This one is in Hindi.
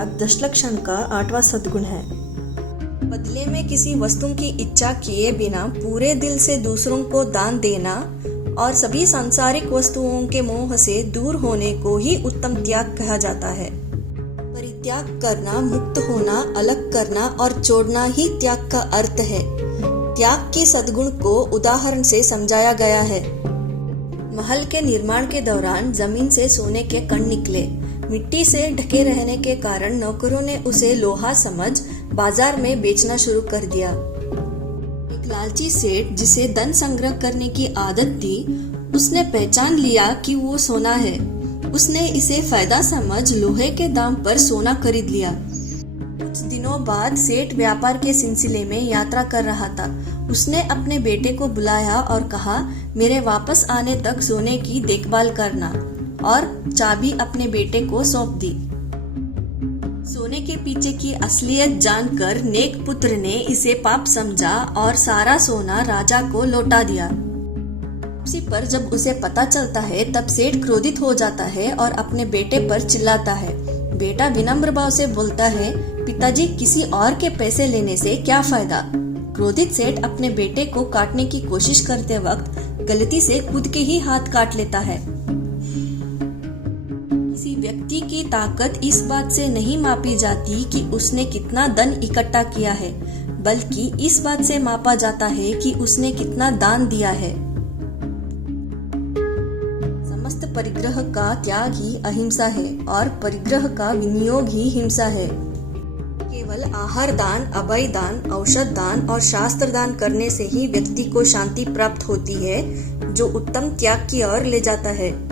त्याग दशलक्षण का 8वां सद्गुण है। बदले में किसी वस्तु की इच्छा किए बिना पूरे दिल से दूसरों को दान देना और सभी सांसारिक वस्तुओं के मोह से दूर होने को ही उत्तम त्याग कहा जाता है। परित्याग करना, मुक्त होना, अलग करना और छोड़ना ही त्याग का अर्थ है। त्याग की सद्गुण को उदाहरण से समझाया गया है। महल के निर्माण के दौरान जमीन से सोने के कण निकले। मिट्टी से ढके रहने के कारण नौकरों ने उसे लोहा समझ बाजार में बेचना शुरू कर दिया। एक लालची सेठ जिसे धन संग्रह करने की आदत थी, उसने पहचान लिया कि वो सोना है। उसने इसे फायदा समझ लोहे के दाम पर सोना खरीद लिया। कुछ दिनों बाद सेठ व्यापार के सिलसिले में यात्रा कर रहा था। उसने अपने बेटे को बुलाया और कहा, मेरे वापस आने तक सोने की देखभाल करना, और चाबी अपने बेटे को सौंप दी। सोने के पीछे की असलियत जानकर नेक पुत्र ने इसे पाप समझा और सारा सोना राजा को लौटा दिया। उसी पर जब उसे पता चलता है तब सेठ क्रोधित हो जाता है और अपने बेटे पर चिल्लाता है। बेटा विनम्र भाव से बोलता है, पिताजी किसी और के पैसे लेने से क्या फायदा। क्रोधित सेठ अपने बेटे को काटने की कोशिश करते वक्त गलती से खुद के ही हाथ काट लेता है। किसी व्यक्ति की ताकत इस बात से नहीं मापी जाती कि उसने कितना धन इकट्ठा किया है, बल्कि इस बात से मापा जाता है कि उसने कितना दान दिया है। समस्त परिग्रह का त्याग ही अहिंसा है और परिग्रह का विनियोग ही हिंसा है। केवल आहार दान, अभय दान, औषध दान और शास्त्र दान करने से ही व्यक्ति को शांति प्राप्त होती है, जो उत्तम त्याग की ओर ले जाता है।